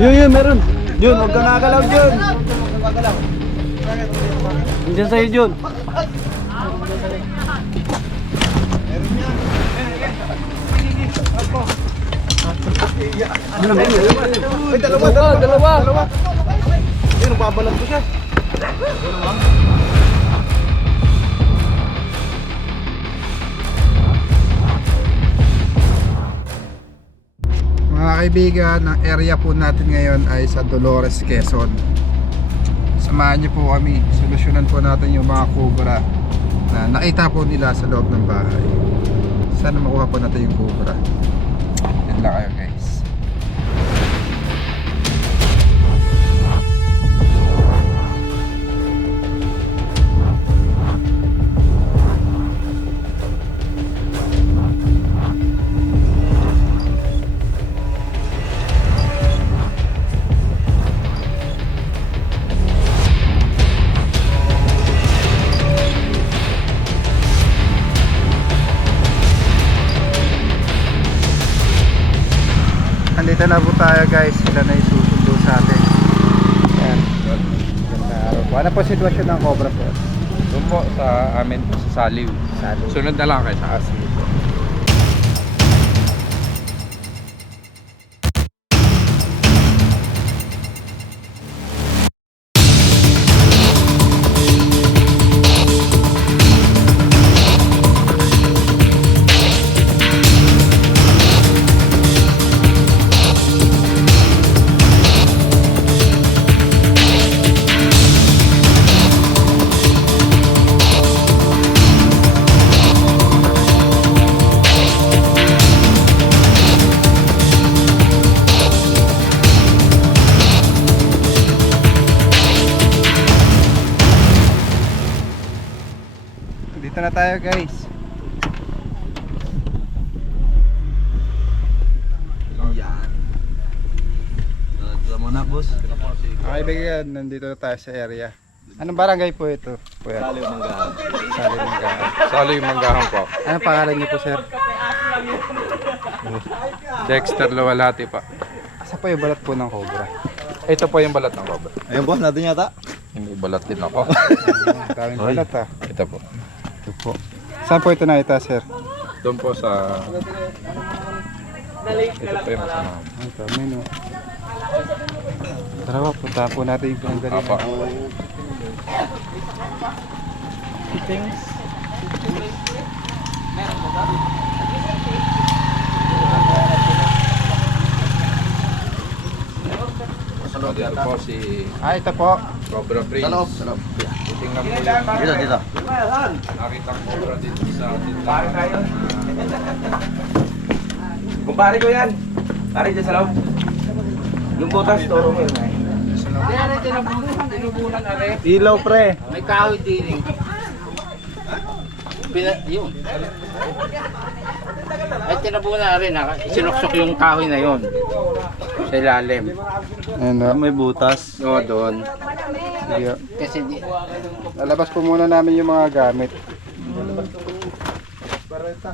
Yun, meron. Yun, huwag ka nakagalaw, Jun. Nandiyan sa'yo, Jun. Ay, dalawa. Ayun, babalag ko siya. Mga kaibigan, ang area po natin ngayon ay sa Dolores, Quezon. Samahan niyo po kami, solusyonan po natin yung mga cobra na nakita po nila sa loob ng bahay. Sana makuha po natin yung cobra. Yan lang kayo guys. Andito na po tayo guys, sila na isusundo sa atin. Ayan, ganda araw po. Ano po sitwasyon ng cobra po? Doon po sa amin po sa Saliw. Sunod na lang kayo sa Asli po. Dito na tayo guys. Yan. Dito muna, boss. Okay bigyan, nandito na tayo sa area. Anong barangay po ito? Kuya? Saliw Manggahan. Saliw Manggahan. Saliw Manggahan po. Anong pangalan niyo po sir? Dexter Luwalhati pa. Asa po yung balat po ng cobra? Ito po yung balat ng cobra. Ayun, boss, natin yata. Hindi balat din ako. Ang daming balat ah. Ito po. Ito po. Saan po ito nakita sir? Doon po sa... Ito po yung masama. Ang dami no. Tara po, puntahan po natin yung pinanggalingan. Apa. Dito po si Ah, ito po. Cobra Prince. Sa loob. Tingnan po yung Dito. nakita cobra dito sa tindahan. Kumpare ko yan. Pare dyan sa loob. Yung butas, toro mo yun. Ilaw, pre. May kahoy din eh. Yun. Ay tinabunan na rin. Sinuksok yung kahoy na yun. Sa ilalim. Ayan no. May butas. O doon. Sige. Kasi di, Lalabas po muna namin yung mga gamit.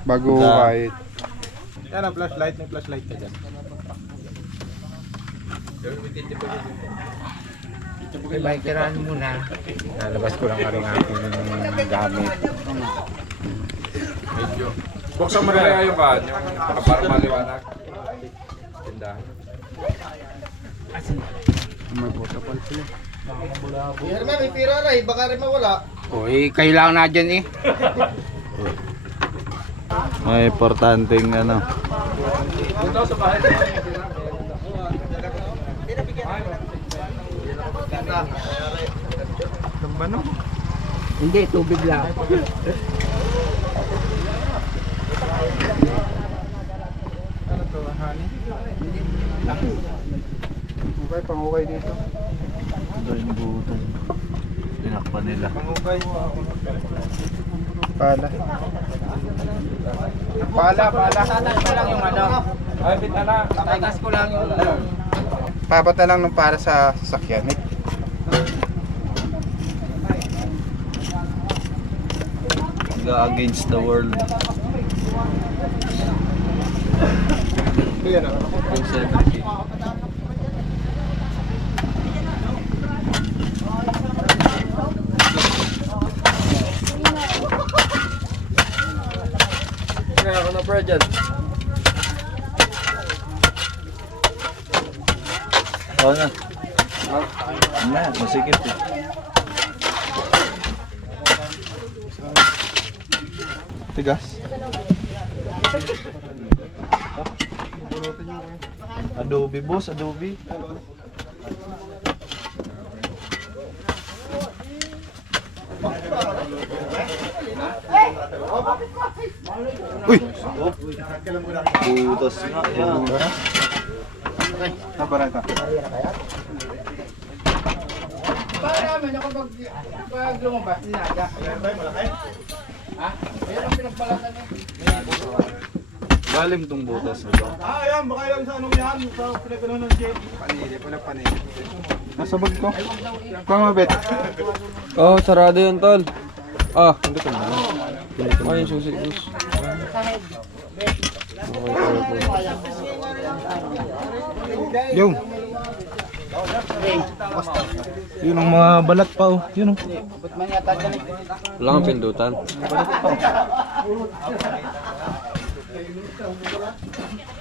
Bago kahit. Yan ang flashlight. May flashlight ka dyan. may bakiraan muna. Lalabas ko lang rin aking gamit. Medyo. Buksan mo na kaya yung kan, yung para maliwanag. Tindahan. May butapal sila. May pira na eh. Baka rin mawala. Uy, kailangan na dyan eh. May importanteng ano. Punta sa bahay. Lambano? Hindi, tubig lang. Ano to? Honey? Okay, pangukay dito. Ito yung butas. Tinakpan nila. Pangukay. Pala. Pala. Tatas ko lang yung ano. Ay, bita na. Tatas ko lang yung ano. Pabat na lang nung para sa sasakyan. Against the world. Ito yan ah. Yung 70. Oo na. Na, masikip eh. Tigas. Adobe boss, adobe. Uy! Butas nga yan. Nabarata. Para naman ako pag lumabas, ninaga. Ha? Ayan ang pinagbalatan niya. Galing tong butas na to. Panili ko na panili. Nasa bag ko. Pamabit. Oh, sarado yun, tol. Ah, hindi ko na. Ay, yung susi. Yung. Yun ang mga balat pa oh. Yun oh. Wala kang pindutan.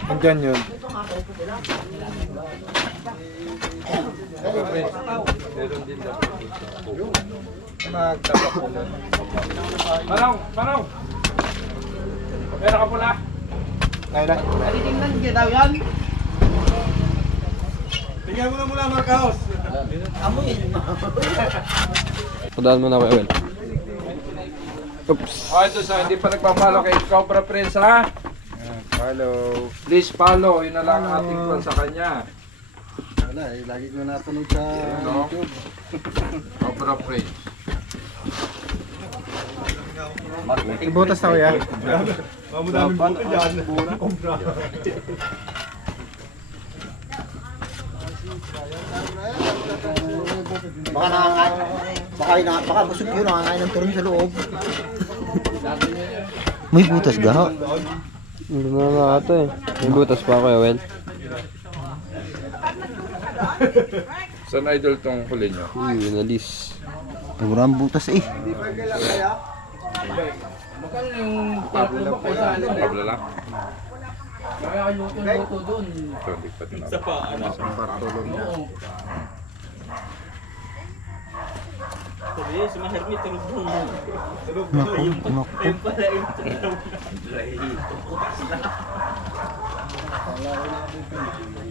Andyan yun. Manong! Manong! Pera ka pula! Ngayon na. Natitingnan niya daw yan. Padaan mo na kay Owen. Oops. Oh, ito sa hindi pa nagpapalo kay Cobra Prince, ha? Hello. Please follow. Yun na lang ang ating plan sa kanya. Wala eh, lagi ko napanood sa No? Cobra Prince. Ibutas na kuya. Baka nangangain, baka busog yun, nangangain ng turon sa loob. May butas ga. Hindi na nga ito eh. May butas pa ako, Owen. Saan idol tong huli nyo? Uy, nalis. Pura ang butas eh. Magkano yung pagkubo ko sa alin? Pablo lang? Kaya luto doon. Ito, hindi pa tinapos. Oo. Naku, naku.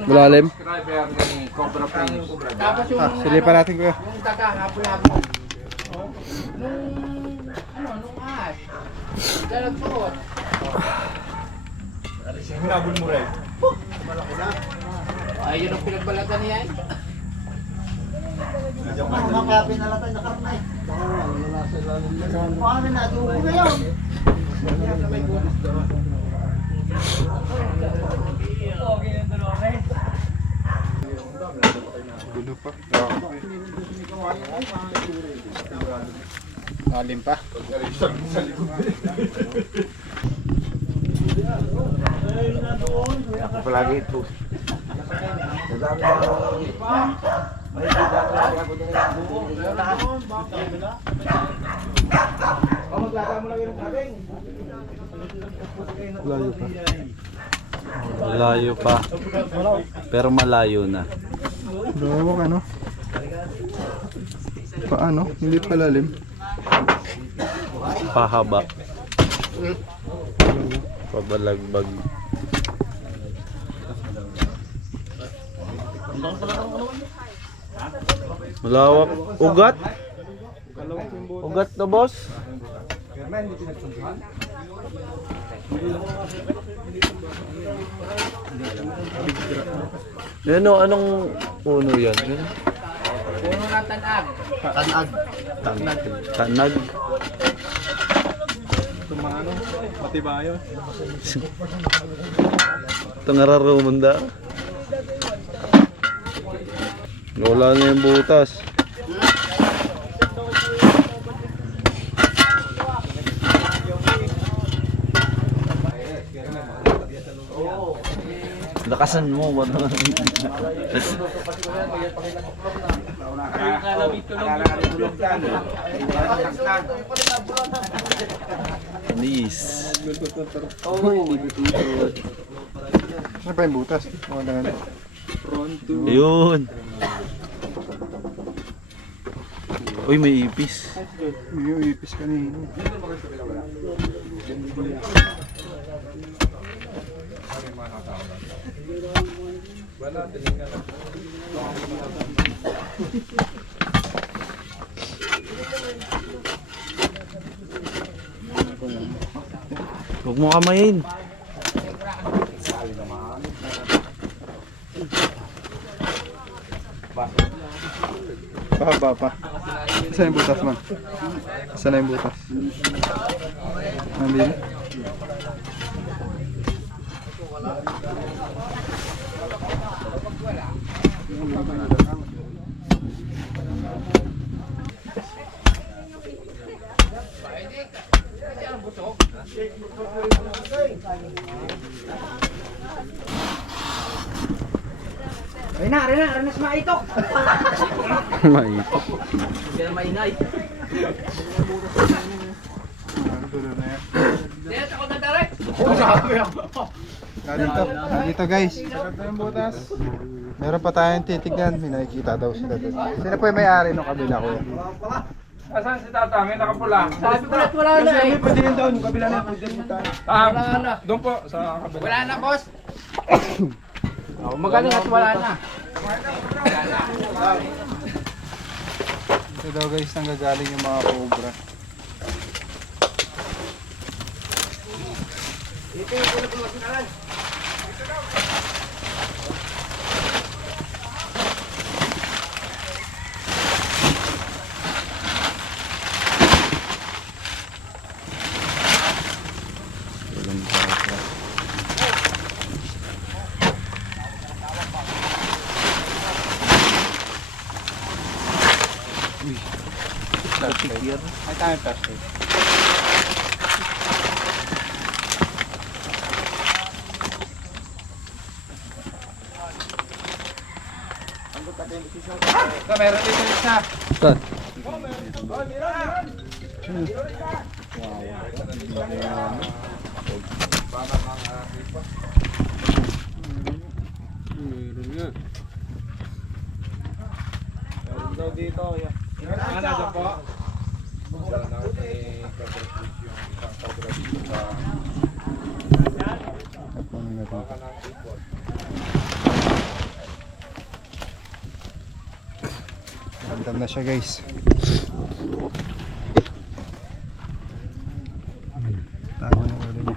Malalim? Subscriber ni Cobra Prince. Tapos yung Silipan natin kuya. yung taga hapon-hapon. Nung ahas. Diyan nagsuot. Ay, yun ang pinagbalatan niya eh. Kaya pinalatan na karnay. Paano na, dugo na yun. Gulo pa. Lalim pa. Palagi ito. Layo pa. Malayo pa. Pero malayo na. Lawak ano? Paano? Hindi pa lalim. Pahaba. Pabalagbag. Malawak. Ugat? Ugat na boss? Yan o, anong puno yan? Puno ng tanag. Tanag. Tanag. Tumano, matibayo. Ito ngararumunda. Wala na yung butas. Lakasan mo, wala. Please. Ano pa yung butas? Wala na. Front to. Ayun. Uy, may ipis. Yung ipis kanina. Huwag mo kamayin. Pa. Saan yung butas man? Saan yung butas? Nandito? Renas maitok. Maipot. Dito guys. Meron pa tayong titignan. May nakikita daw sila doon. Sino po yung may-ari ng kabila ko? Asan si Tata? May nakapula. Sabi ko na wala na eh. Pwede rin daw. Kabila na pwede rin tayo. Doon po sa kabila. Wala na, boss. Magaling at wala na. Ito daw guys, nanggagaling yung mga cobra. Ay, tayo plastic. Meron dito isa. Saan? Meron nga. Meron daw dito. Ano daw po? Sana na ni Kadrastis yung isang sobra dito sa baka ng report. Ramdam na siya guys. Tago na ulo niya.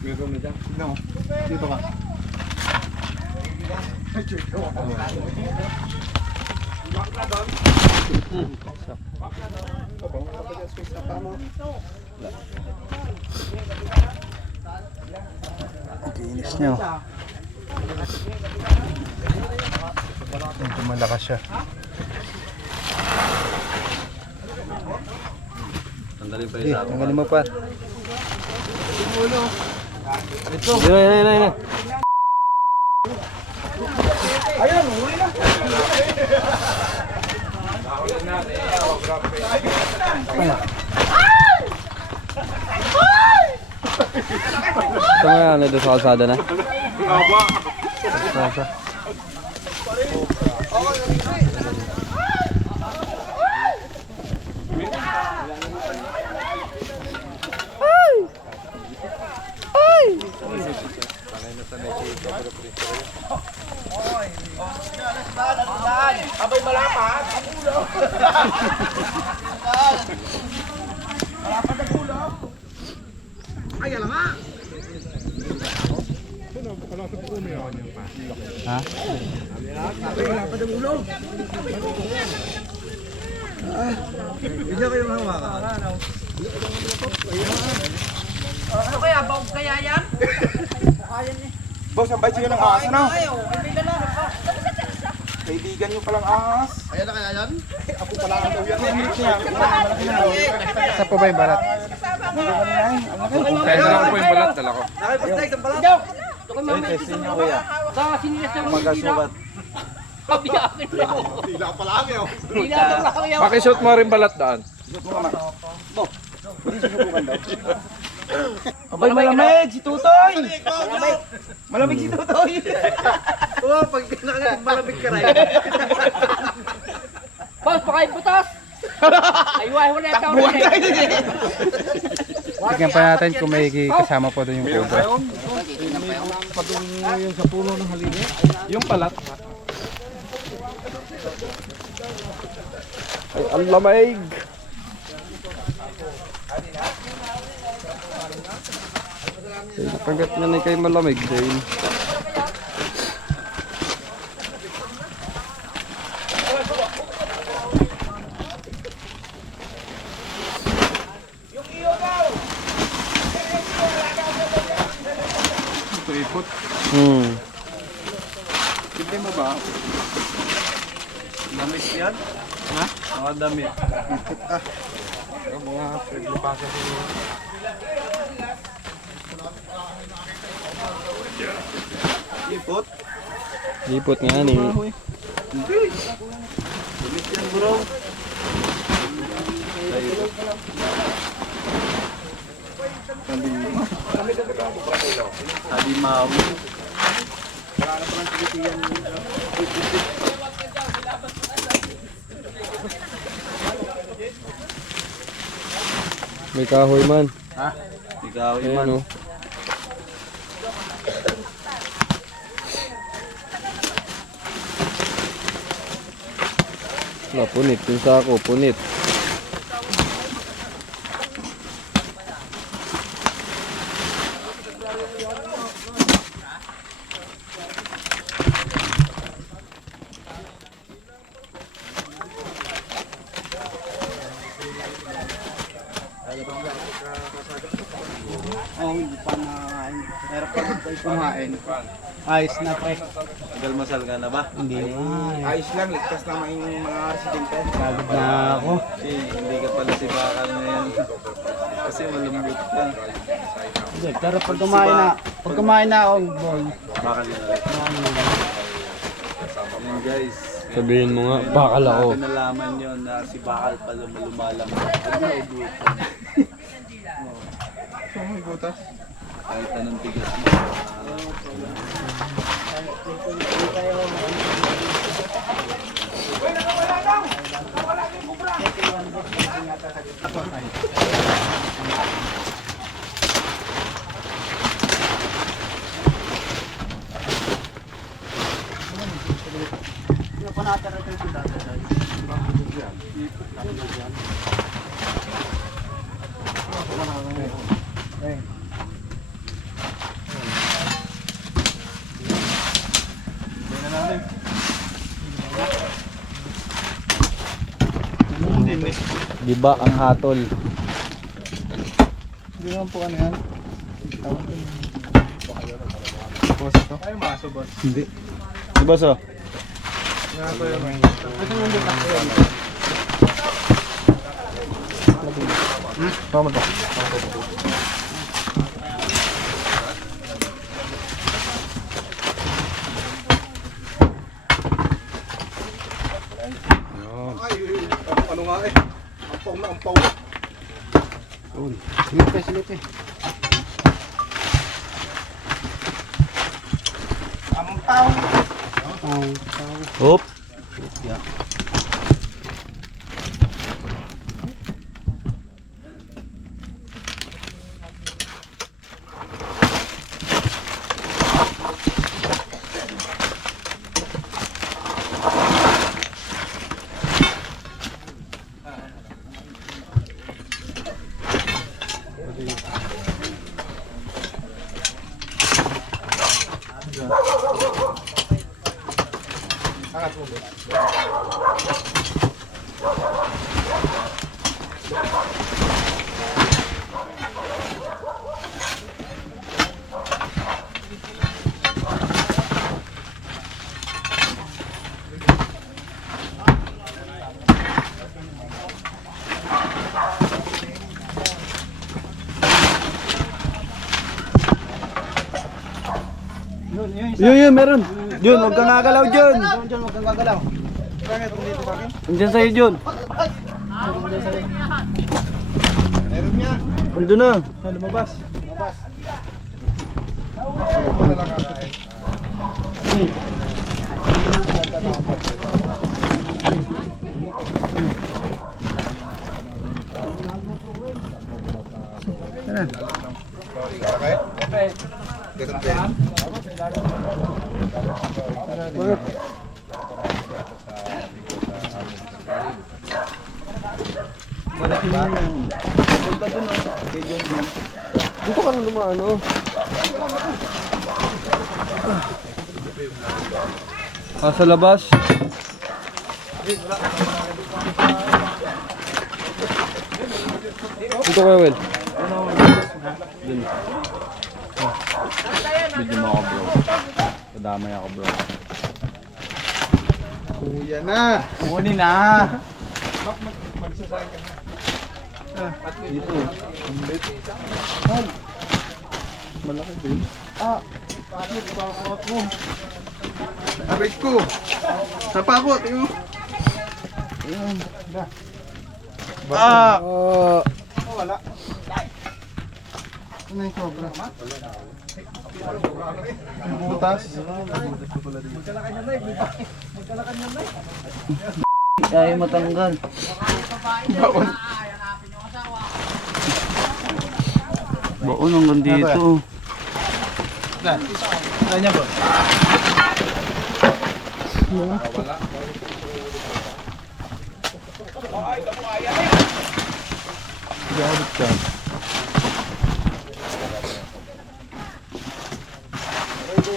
Meron na dyan. No, dito ka. Kinis niya. Malakas siya. Tanggalin pa Tanggalin mo pa. Ayun. Ito nga, ano doon sa kalsada na? Abay malapat. Ano kaya? Bawag kaya yan? Boss, ang bait siya ng ahas, ano? Kaibigan niyo palang ahas. Ayan na kaya yan? Ako pala ang daw yan. Ang liit niya. Isa po ba yung balat? Kaya dala ko po yung balat, dala ko. Magasukat. Pakisuot mo rin balat daan. Abay, malamig si Tutoy! Malamig si Tutoy! Oo, pag pinakalit, malamig ka rin. Boss, pakain putas! Ay, wala ito. Tignan pa natin kung may kasama po doon yung cobra. Yung palat. Ay, ang lamig! Pagkat na kayo malamig din. Hindi mo ba? Damit yan? Ha? Mga damit. Mga paglapasan ko. Ipot? Lipot nga ni. Hindi. Damit yan bro. Halimaw. May kahoy man. Ikaw Ayan man. o. Punit. Yung sako, punit. Oo, hindi pa na hirap pa tayo kumain. Ayos na pre. Tagal masal ka na ba? Hindi na. Ayos lang, ligtas naman yung mga residente. Pagod na ako. Kasi hindi ka pala si Bakal na yan. Kasi malambot ka. Hindi, pero pag kumain na ako, boy. Bakal yun ulit. Yan guys. Sabihin mo nga, bakal ako. Natin nalaman yun na si Bakal pala lumalamang. Ano ubutan? Kahit anong tigas mo. Diba ang hatol? Hindi naman po ano yan. Hindi. Diba so? Tama to. Ano nga eh? Ampaw na ampaw. Silip. Ampaw. Hop. Yun, meron. Jun, huwag kang gagalaw, Jun. Diyan, huwag kang gagalaw. Nandiyan sa'yo, Jun. Ando na. Dito ka na lumaan, oh. Sa labas. Dito kayo, Will. Video mo ako bro. Kadamay ako bro. Kuya na. Kunin na! Dito. Malaki din. Abit ko. Sa pako, tingin mo. Ayan. Wala. Ano yung cobra? Yung butas. Kaya matanggal. Baon. Baon hanggang dito. Kanya ba? Gabit ka.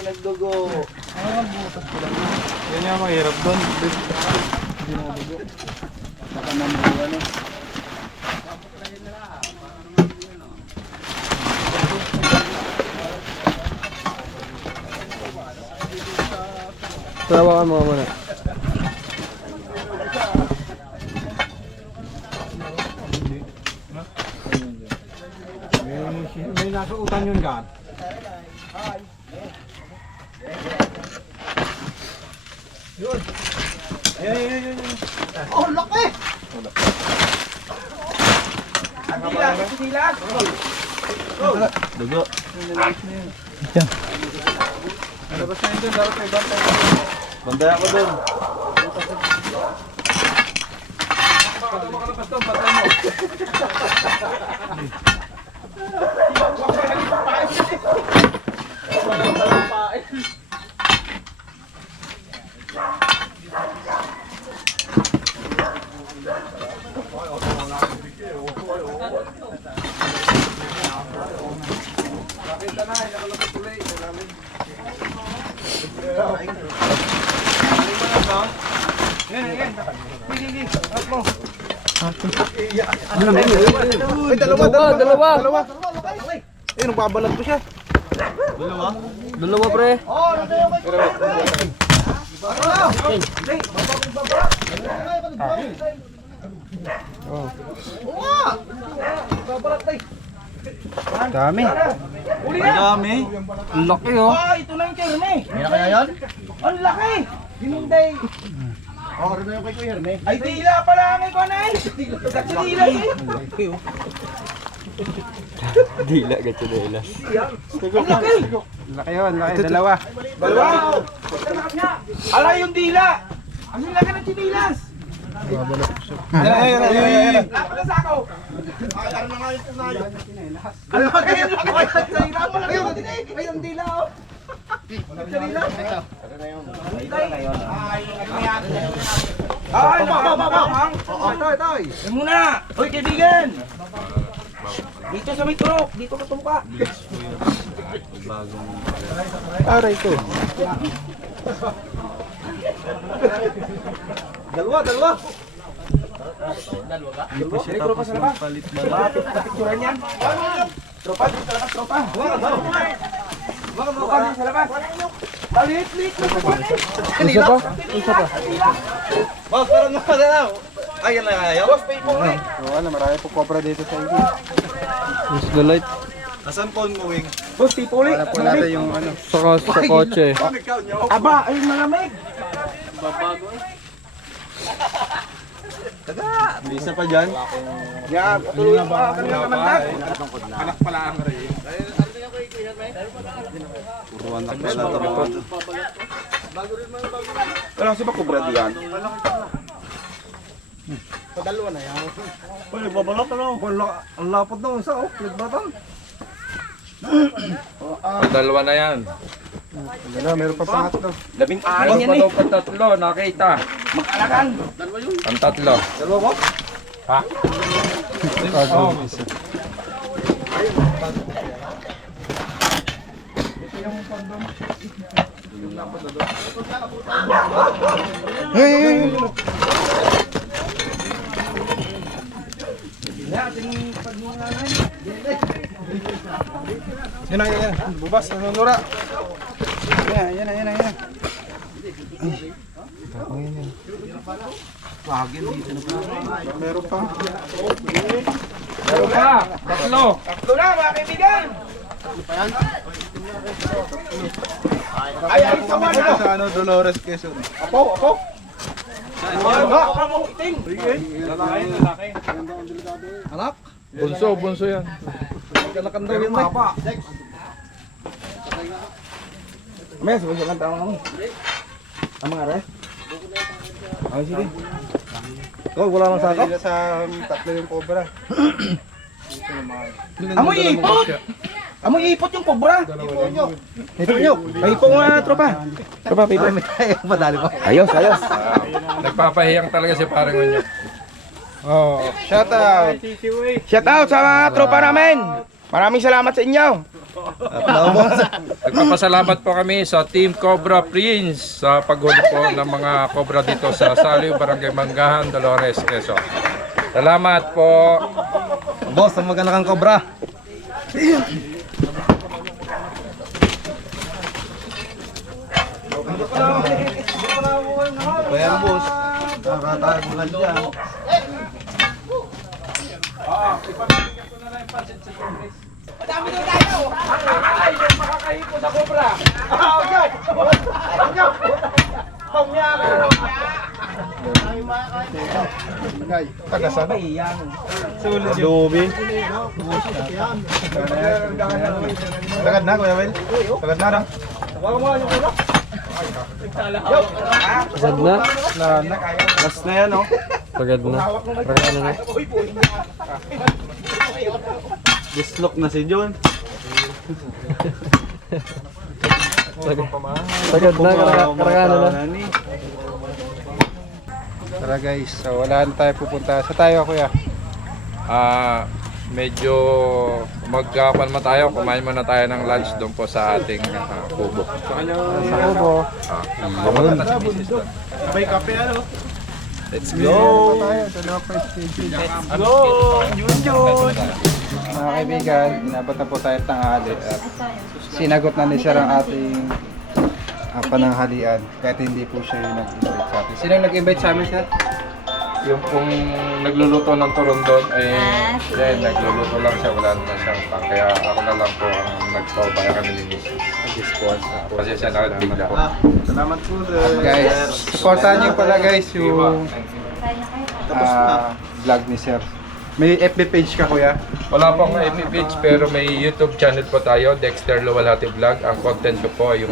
Nagdugo. Yan yung mahirap doon. Hindi na madugo. Baka namuha na. Tawakan mo muna. May nasa utan yun ka. Yun. Ayan. Oh, laki! Dugo. Labas na yun doon. Dapat may bantay. Banday ako dun. Ay, dalawa. Eh, nagbabalag ko siya. Dalawa, pre. Dami. Ang dami. Ang laki, oh. Ito na yung Kerne. May na kaya yan? Ang laki. Hinunday. Oh, rin na yung kay Kuya Herme. Ay, dila pala ang ikonay. Kasi dila eh. Dila, gato dila. Ang laki. Laki yun, laki. Dalawa. Wow. Ala yung dila. Ang laki ng chinilas. Ayan. Lapat na sako. Ano nga kayo? Ay, ang dila oh. Ay, Toy. Yan muna! Hoy, kaibigan! Dito sa may turok! Dito ka tumuka! Aray ko. Dalawa. May tropa sa labas. Palit ba? Picturean yan! Tropa, dito sa labas, tropa! Tropa, dito sa labas! Malit-lit na sa palit! Isa pa? Boss, parang nakadalaw. Ay, yan na ayaw. Boss, pay po eh! Wala, marami po cobra dito sa inyo. Use the light. Asan po mo wing? Boss, pay po ulit! Wala po natin yung ano. Saka sa kotse. Aba, ay malamig! Bisa pa dyan. Yeah, tuloy pa kami ng kamandag. Anak pala ang rin. Puruan na pala ito. Wala kasi ba kubra diyan? Padalawa na yan. Wala, babalot ano? Ang lapot nung isa, oh. Nagbatang. Dalawa na yan. Wala, meron pa pangatlo. 16 Mas yan eh. malaw pa tatlo, nakita. Mag-alakan. Ang tatlo. Dalawa mo? Hey! Yan yan. Bubas, nanunura. Yan na. Meron pa. Meron pa, tatlo. Ito na mga kaibigan! Ay, sama na! Sa ano, Dolores, Quezon. Apo! Anak? Bunso yan. Kanakan daw yun, Mike. May, sumunod lang tao mo. Ang mga re? Ang sige. Ikaw, wala nang saka? Hindi na sa tatlo yung cobra. Amoy ipot! Amoy ipot yung kubra! Ito nyo. Ay ipot nga, tropa. Tropa, paper. Madali pa. Ayos. Nagpapahiyang talaga si parang Unyo. Oh, shout out. Shout out sa mga tropa namin. Maraming salamat sa inyo. Nagpapasalamat po kami sa Team Cobra Prince sa paghuli po ng mga cobra dito sa Saliw, Barangay Manggahan, Dolores, Quezon. Salamat po. Boss, ang magandang kobra. Ayan, boss. Nakatagulan dyan. Tagasan. Adobe. Tagad na, Kuya Will. Tagad na na. Sagad na. Last na yan, oh. Sagad na. Parang ano na. Dislok na si John. Sagad na. Parang ano na. Tara guys, so wala na tayo pupunta. Sa tayo, Kuya? Medyo magkapan mo tayo, kumain muna tayo ng lunch doon po sa ating kubo. Sa Kubo. May kape ano? Let's Go! Tayo, dalawa pa stage. go! Yun! Mga kaibigan, inabot na po tayo tanghali at sinagot na ni Sir ang ating pananghalian kahit hindi po siya yung nag-invite sa atin. Sino yung nag-invite sa amin, Sir? Yung pong nagluluto ng turon doon, nagluluto lang siya, wala naman siyang pang. Kaya ako na lang po ang nagpapaya kami ni Miss. Kasi siya nakatbigla po. Salamat po, guys. Supportahan niyo pala guys yung vlog ni Sir. May FB page ka, Kuya? Wala pong FB page pero may YouTube channel po tayo, Dexter Luwalhati Vlog. Ang content ko po yung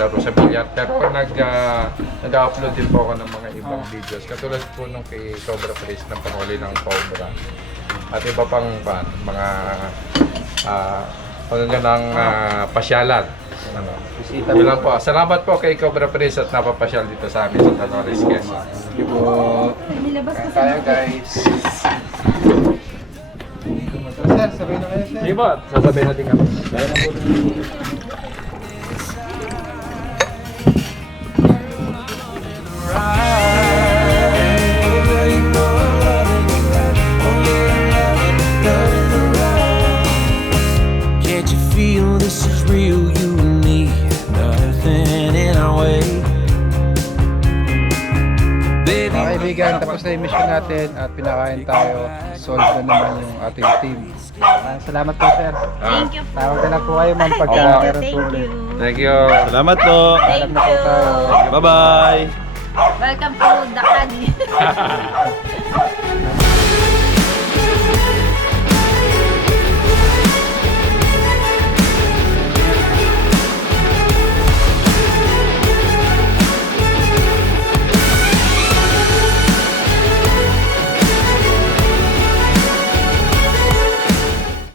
laro sa bilyar. Pero nag-upload din po ako ng mga ibang videos. Katulad po nung kay Cobra Priest ng panghuli ng Cobra. At iba pang mga ng pasyalan. Yun lang po. Salamat po kay Cobra Priest at napapasyal dito sa amin sa Dolores, Quezon. Thank you po. Kaya guys. Sir, sabihin na kayo, Sir. Sige po, sasabihin natin kami. Can't you feel this is real, you and me, nothing in our way. Baby, Mga kaibigan, tapos na yung mission natin at pinakain tayo. Solve na naman yung ating team. Salamat po, Sir. Thank you. Tawag na lang po kayo, ma'am, pagka meron po ulit. Thank you. Salamat po. Thank na po tayo. you. Bye-bye. Welcome to Dakani.